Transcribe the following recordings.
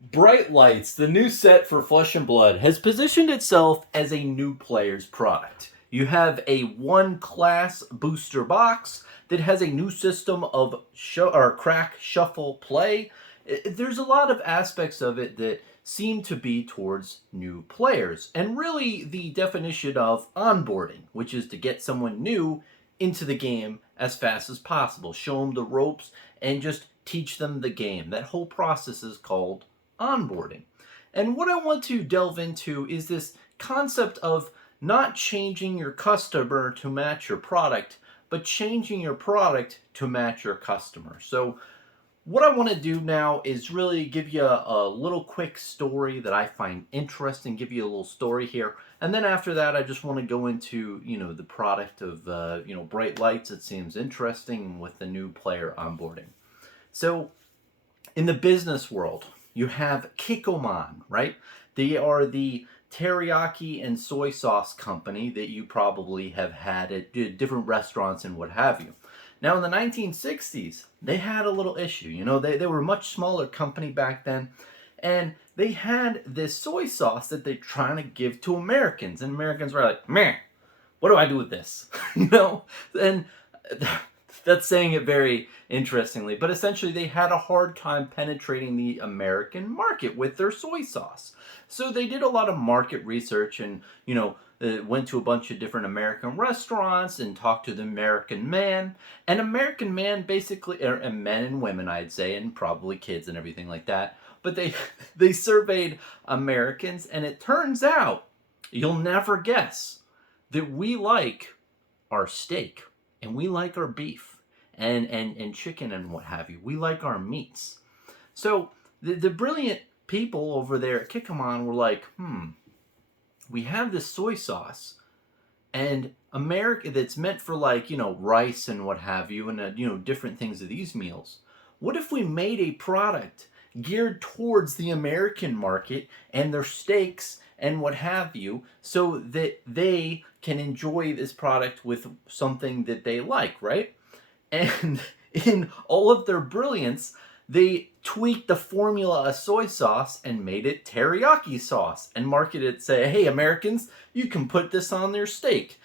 Bright Lights, the new set for Flesh and Blood, has positioned itself as a new player's product. You have a one class booster box that has a new system of crack shuffle play. There's a lot of aspects of it that seem to be towards new players, and really the definition of onboarding, which is to get someone new into the game as fast as possible, show them the ropes, and just teach them the game. That whole process is called onboarding. And what I want to delve into is this concept of not changing your customer to match your product, but changing your product to match your customer. So, what I want to do now is really give you a little quick story that I find interesting, give you a little story here. And then after that, I just want to go into, the product of, Bright Lights. It seems interesting with the new player onboarding. So, in the business world, you have Kikkoman, right? They are the teriyaki and soy sauce company that you probably have had at different restaurants and what have you. Now, in the 1960s, they had a little issue. They were a much smaller company back then, and they had this soy sauce that they're trying to give to Americans, and Americans were like, "Meh, what do I do with this?" And that's saying it very interestingly, but essentially they had a hard time penetrating the American market with their soy sauce. So they did a lot of market research and, went to a bunch of different American restaurants and talked to the American man. And American man basically, and men and women, I'd say, and probably kids and everything like that. But they they surveyed Americans, and it turns out you'll never guess that we like our steak and we like our beef and chicken and what have you. We like our meats. So the brilliant people over there at Kikkoman were like, we have this soy sauce and America that's meant for rice and what have you and different things of these meals. What if we made a product geared towards the American market and their steaks and what have you so that they can enjoy this product with something that they like, right? And in all of their brilliance, they tweaked the formula of soy sauce and made it teriyaki sauce and marketed it, say, hey, Americans, you can put this on your steak.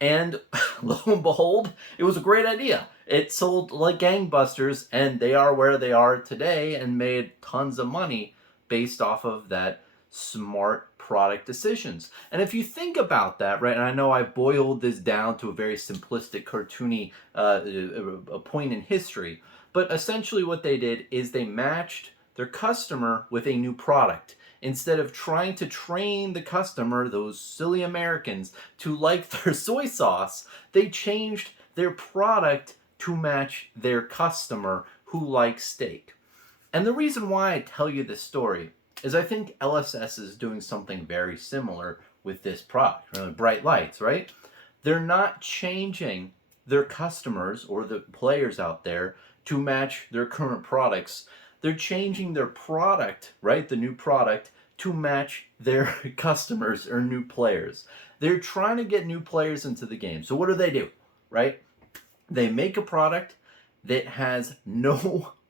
And lo and behold, it was a great idea. It sold like gangbusters, and they are where they are today and made tons of money based off of that smart product decisions. And if you think about that, right, and I know I boiled this down to a very simplistic, cartoony a point in history, but essentially what they did is they matched their customer with a new product. Instead of trying to train the customer, those silly Americans, to like their soy sauce, they changed their product to match their customer who likes steak. And the reason why I tell you this story is I think LSS is doing something very similar with this product, really Bright Lights, right? They're not changing their customers or the players out there to match their current products. They're changing their product, right? The new product to match their customers or new players. They're trying to get new players into the game. So what do? Right? They make a product that has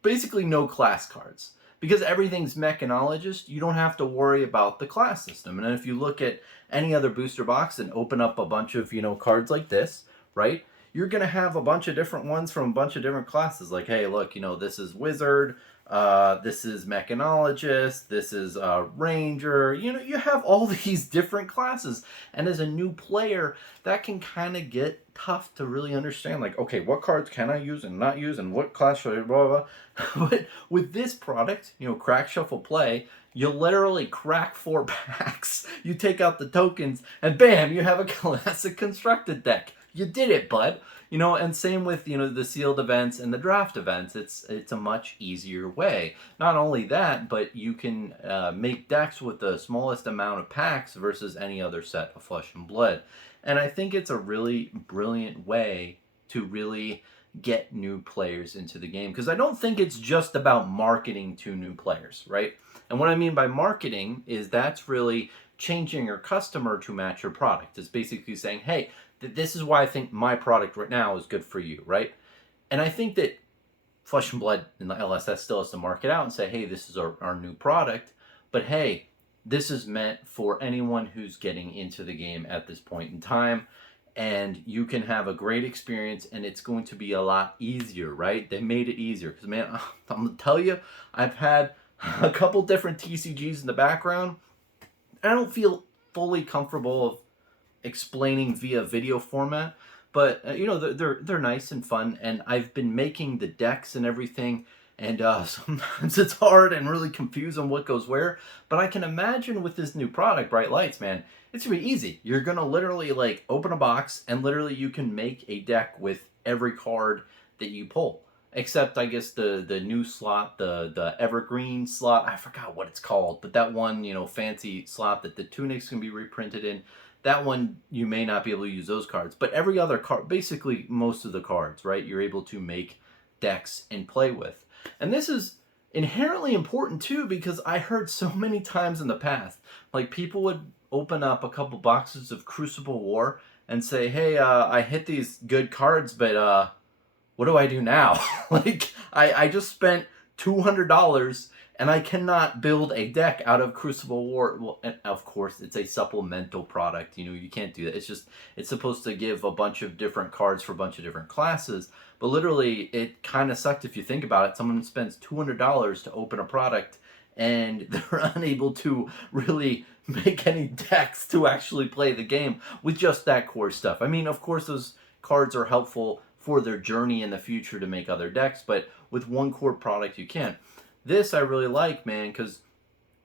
basically no class cards. Because everything's mechanologist, you don't have to worry about the class system. And if you look at any other booster box and open up a bunch of, cards like this, right? You're going to have a bunch of different ones from a bunch of different classes. Like, hey, look, this is wizard, this is mechanologist, this is ranger. You have all these different classes. And as a new player, that can kind of get tough to really understand. Like, okay, what cards can I use and not use, and what class should I, blah, blah, blah. But with this product, Crack Shuffle Play, you literally crack 4 packs, you take out the tokens, and bam, you have a classic constructed deck. You did it, bud. And same with, the sealed events and the draft events. It's a much easier way. Not only that, but you can make decks with the smallest amount of packs versus any other set of Flesh and Blood. And I think it's a really brilliant way to really get new players into the game. Because I don't think it's just about marketing to new players, right? And what I mean by marketing is that's really changing your customer to match your product. It's basically saying, hey, this is why I think my product right now is good for you, right? And I think that Flesh and Blood and the LSS still has to mark it out and say, hey, this is our new product. But hey, this is meant for anyone who's getting into the game at this point in time. And you can have a great experience, and it's going to be a lot easier, right? They made it easier. Because, man, I'm going to tell you, I've had a couple different TCGs in the background. I don't feel fully comfortable of explaining via video format, but you know, they're nice and fun, and I've been making the decks and everything, and sometimes it's hard and really confused on what goes where. But I can imagine with this new product, Bright Lights, man, it's gonna be easy. You're gonna literally like open a box, and literally you can make a deck with every card that you pull. Except I guess the new slot, the evergreen slot, I forgot what it's called, but that one, you know, fancy slot that the tunics can be reprinted in, that one you may not be able to use those cards. But every other card, basically most of the cards, right, you're able to make decks and play with. And this is inherently important too, because I heard so many times in the past, like people would open up a couple boxes of Crucible War and say, hey, I hit these good cards, but what do I do now? Like, I just spent $200 and I cannot build a deck out of Crucible War. Well, and of course, it's a supplemental product. You know, you can't do that. It's supposed to give a bunch of different cards for a bunch of different classes. But literally, it kind of sucked if you think about it. Someone spends $200 to open a product, and they're unable to really make any decks to actually play the game with just that core stuff. I mean, of course, those cards are helpful for their journey in the future to make other decks, but with one core product, you can't. This I really like, man, because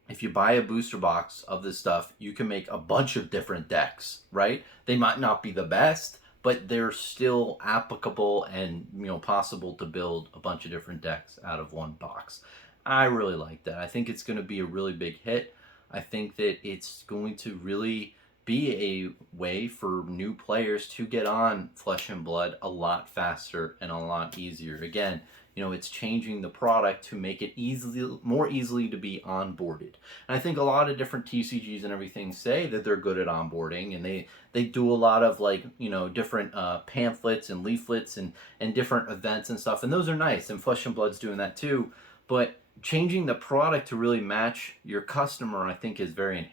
if you buy a booster box of this stuff, you can make a bunch of different decks, right? They might not be the best, but they're still applicable and, you know, possible to build a bunch of different decks out of one box. I really like that. I think it's going to be a really big hit. I think that it's going to really be a way for new players to get on Flesh and Blood a lot faster and a lot easier. Again, you know, it's changing the product to make it more easily to be onboarded. And I think a lot of different TCGs and everything say that they're good at onboarding, and they do a lot of, like, you know, different pamphlets and leaflets and different events and stuff, and those are nice, and Flesh and Blood's doing that too. But changing the product to really match your customer, I think, is very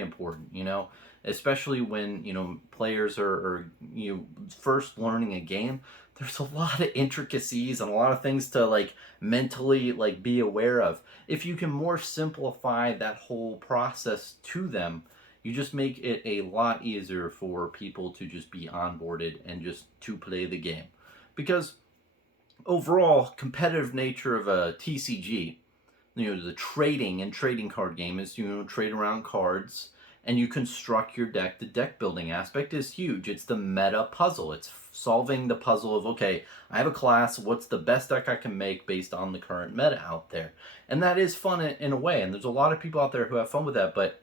important, you know, especially when, you know, players are you know, first learning a game. There's a lot of intricacies and a lot of things to, like, mentally, like, be aware of. If you can more simplify that whole process to them, you just make it a lot easier for people to just be onboarded and just to play the game. Because overall, competitive nature of a TCG, you know, the trading card game is, you know, trade around cards and you construct your deck. The deck building aspect is huge. It's the meta puzzle. It's solving the puzzle of, okay, I have a class, what's the best deck I can make based on the current meta out there? And that is fun in a way, and there's a lot of people out there who have fun with that. But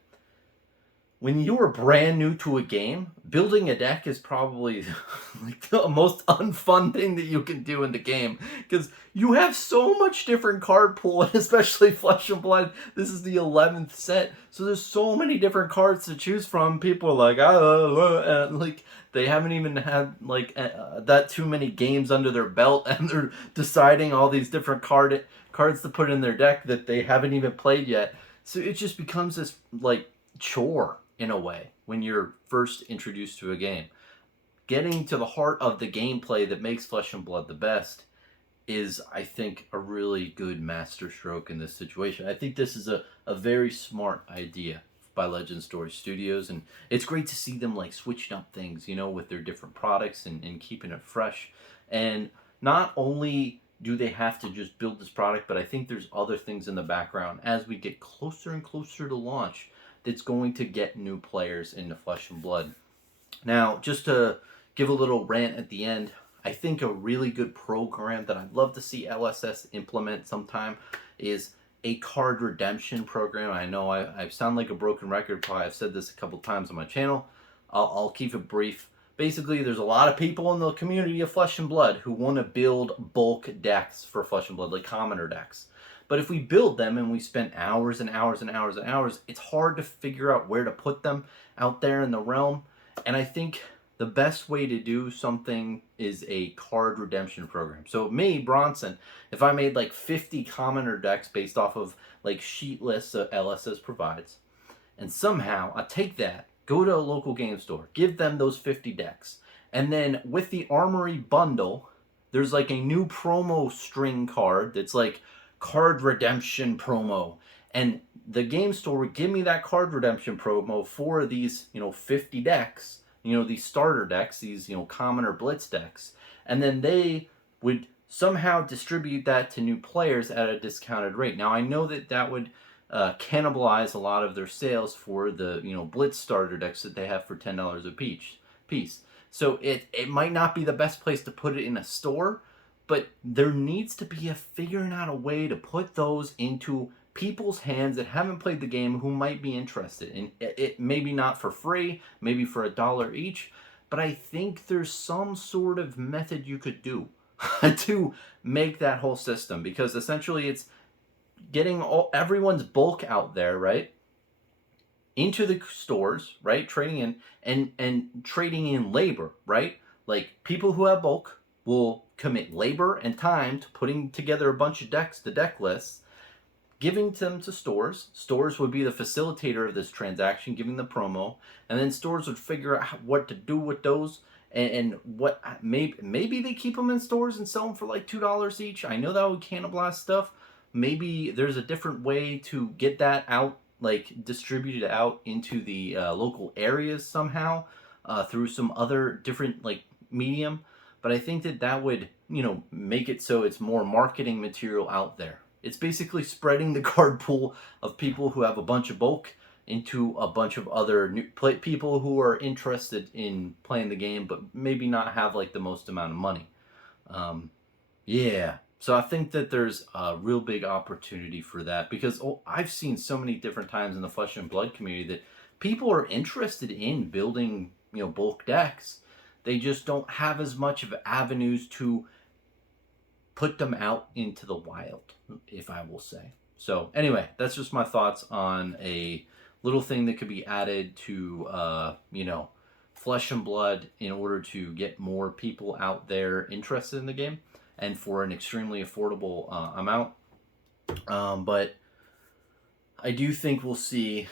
when you're brand new to a game, building a deck is probably like the most unfun thing that you can do in the game, because you have so much different card pool, and especially Flesh and Blood. This is the 11th set, so there's so many different cards to choose from. People are like, and like they haven't even had like that too many games under their belt, and they're deciding all these different cards to put in their deck that they haven't even played yet. So it just becomes this like chore in a way when you're first introduced to a game. Getting to the heart of the gameplay that makes Flesh and Blood the best is, I think, a really good masterstroke in this situation. I think this is a very smart idea by Legend Story Studios, and it's great to see them like switching up things, you know, with their different products and keeping it fresh. And not only do they have to just build this product, but I think there's other things in the background as we get closer and closer to launch that's going to get new players into Flesh and Blood. Now, just to give a little rant at the end, I think a really good program that I'd love to see LSS implement sometime is a card redemption program. I know I sound like a broken record, probably I've said this a couple times on my channel. I'll keep it brief. Basically, there's a lot of people in the community of Flesh and Blood who want to build bulk decks for Flesh and Blood, like commoner decks. But if we build them and we spend hours and hours and hours and hours, it's hard to figure out where to put them out there in the realm. And I think the best way to do something is a card redemption program. So me, Bronson, if I made like 50 commoner decks based off of like sheet lists that LSS provides, and somehow I take that, go to a local game store, give them those 50 decks, and then with the Armory bundle, there's like a new promo string card that's like card redemption promo. And the game store would give me that card redemption promo for these, 50 decks, these starter decks, these, common or blitz decks. And then they would somehow distribute that to new players at a discounted rate. Now, I know that that would cannibalize a lot of their sales for the, blitz starter decks that they have for $10 a piece. So it might not be the best place to put it in a store, but there needs to be a figuring out a way to put those into people's hands that haven't played the game who might be interested. And it maybe not for free, maybe for $1 each, but I think there's some sort of method you could do to make that whole system, because essentially it's getting everyone's bulk out there, right? Into the stores, right? Trading in and trading in labor, right? Like people who have bulk will commit labor and time to putting together a bunch of decks, the deck lists, giving them to stores. Stores would be the facilitator of this transaction, giving the promo, and then stores would figure out what to do with those, and what maybe they keep them in stores and sell them for like $2 each. I know that would cannibalize stuff. Maybe there's a different way to get that out, like distributed out into the local areas somehow through some other different like medium. But I think that that would, make it so it's more marketing material out there. It's basically spreading the card pool of people who have a bunch of bulk into a bunch of other new people who are interested in playing the game, but maybe not have like the most amount of money. Yeah. So I think that there's a real big opportunity for that, because I've seen so many different times in the Flesh and Blood community that people are interested in building, bulk decks. They just don't have as much of avenues to put them out into the wild, if I will say. So anyway, that's just my thoughts on a little thing that could be added to, Flesh and Blood in order to get more people out there interested in the game, and for an extremely affordable amount. But I do think we'll see,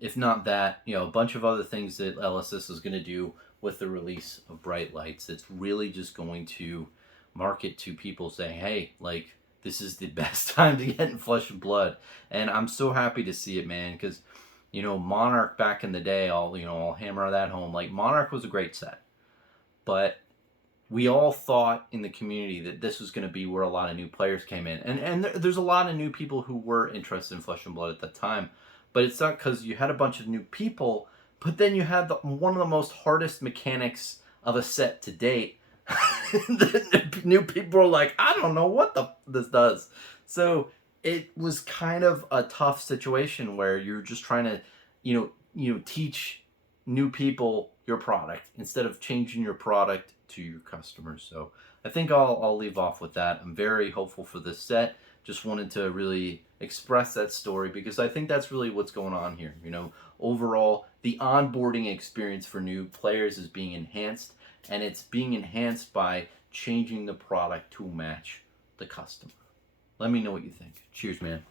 if not that, a bunch of other things that LSS is going to do with the release of Bright Lights. It's really just going to market to people saying, hey, like, this is the best time to get in Flesh and Blood. And I'm so happy to see it, man, because, Monarch back in the day, I'll hammer that home. Like, Monarch was a great set. But we all thought in the community that this was going to be where a lot of new players came in. And there's a lot of new people who were interested in Flesh and Blood at that time. But it's not because you had a bunch of new people, but then you had one of the most hardest mechanics of a set to date. The new people are like, I don't know what this does. So it was kind of a tough situation where you're just trying to, teach new people your product instead of changing your product to your customers. So I think I'll leave off with that. I'm very hopeful for this set. Just wanted to really express that story, because I think that's really what's going on here. Overall, the onboarding experience for new players is being enhanced, and it's being enhanced by changing the product to match the customer. Let me know what you think. Cheers, man.